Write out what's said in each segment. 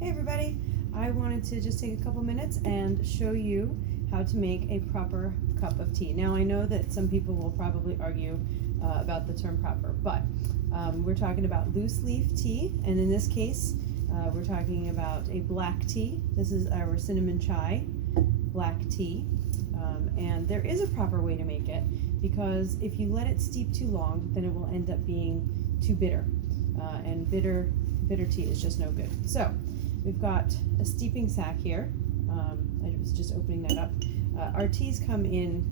Hey everybody, I wanted to just take a couple minutes and show you how to make a proper cup of tea. Now I know that some people will probably argue about the term proper, but we're talking about loose leaf tea, and in this case we're talking about a black tea. This is our cinnamon chai black tea, and there is a proper way to make it, because if you let it steep too long, then it will end up being too bitter, and bitter tea is just no good. So we've got a steeping sack here. I was just opening that up. Our teas come in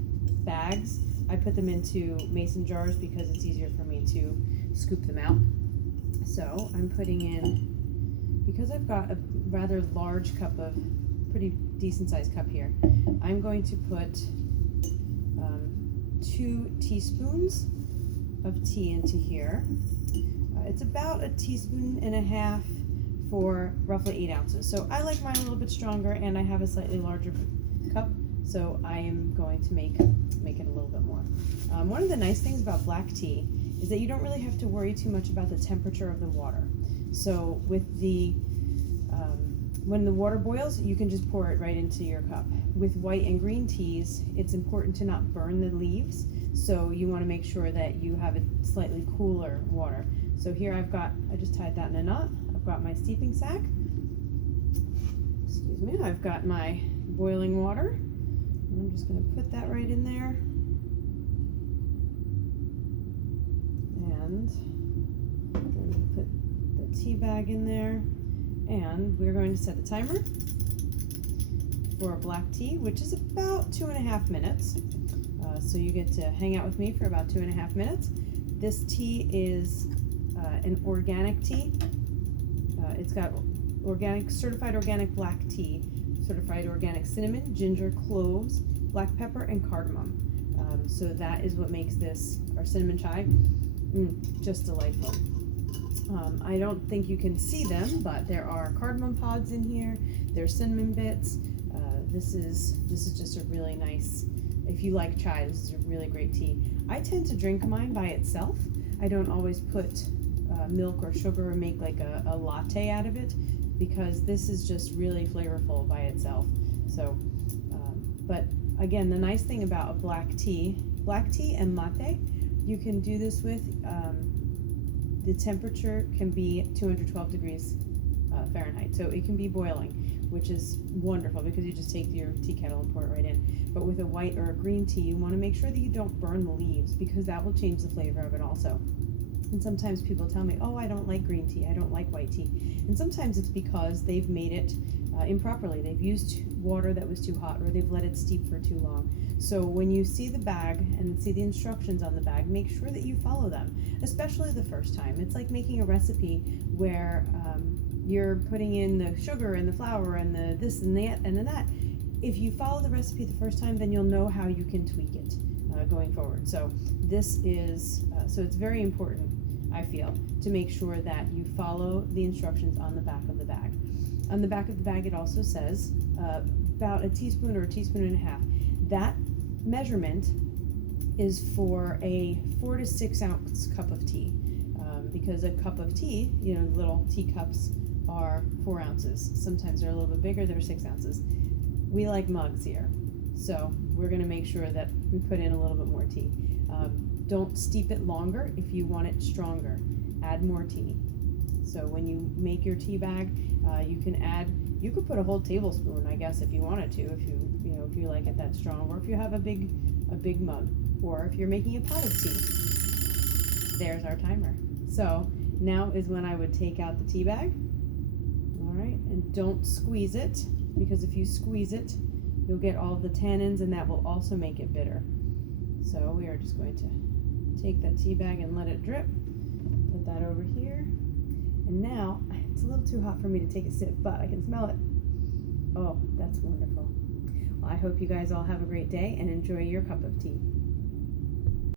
bags. I put them into mason jars because it's easier for me to scoop them out. So I'm putting in, because I've got a rather large cup of, pretty decent sized cup here, I'm going to put 2 teaspoons of tea into here. It's about 1.5 teaspoons for roughly 8 ounces. So I like mine a little bit stronger, and I have a slightly larger cup, so I am going to make it a little bit more. One of the nice things about black tea is that you don't really have to worry too much about the temperature of the water. So with the when the water boils, you can just pour it right into your cup. With white and green teas, it's important to not burn the leaves, so you want to make sure that you have a slightly cooler water. So here I just tied that in a knot. I've got my steeping sack. Excuse me. I've got my boiling water. And I'm just going to put that right in there. And then put the tea bag in there. And we're going to set the timer for a black tea, which is about 2.5 minutes. So you get to hang out with me for about 2.5 minutes. This tea is an organic tea. It's got certified organic black tea, certified organic cinnamon, ginger, cloves, black pepper, and cardamom. So that is what makes this our cinnamon chai just delightful. I don't think you can see them, but there are cardamom pods in here. There's cinnamon bits. This is just a really nice. If you like chai, this is a really great tea. I tend to drink mine by itself. I don't always put milk or sugar or make like a latte out of it, because this is just really flavorful by itself. So, but again, the nice thing about a black tea and latte, you can do this with, the temperature can be 212 degrees Fahrenheit, so it can be boiling, which is wonderful because you just take your tea kettle and pour it right in. But with a white or a green tea, you want to make sure that you don't burn the leaves, because that will change the flavor of it also. And sometimes people tell me, oh, I don't like green tea, I don't like white tea. And sometimes it's because they've made it improperly. They've used water that was too hot, or they've let it steep for too long. So when you see the bag and see the instructions on the bag, make sure that you follow them, especially the first time. It's like making a recipe where you're putting in the sugar and the flour and the this and that and then that. If you follow the recipe the first time, then you'll know how you can tweak it going forward. So this is, so it's very important, I feel, to make sure that you follow the instructions on the back of the bag. On the back of the bag, it also says about 1 teaspoon or 1.5 teaspoons. That measurement is for a 4 to 6 ounce cup of tea, because a cup of tea, little teacups are 4 ounces. Sometimes they're a little bit bigger, they're 6 ounces. We like mugs here, so we're going to make sure that we put in a little bit more tea. Don't steep it longer. If you want it stronger, add more tea. So when you make your tea bag, you could put a whole tablespoon, I guess, if you wanted to, if you like it that strong, or if you have a big mug, or if you're making a pot of tea. There's our timer. So now is when I would take out the tea bag. All right, and don't squeeze it, because if you squeeze it, you'll get all of the tannins, and that will also make it bitter. So we are just going to take that tea bag and let it drip. Put that over here. And now, it's a little too hot for me to take a sip, but I can smell it. Oh, that's wonderful. Well, I hope you guys all have a great day and enjoy your cup of tea.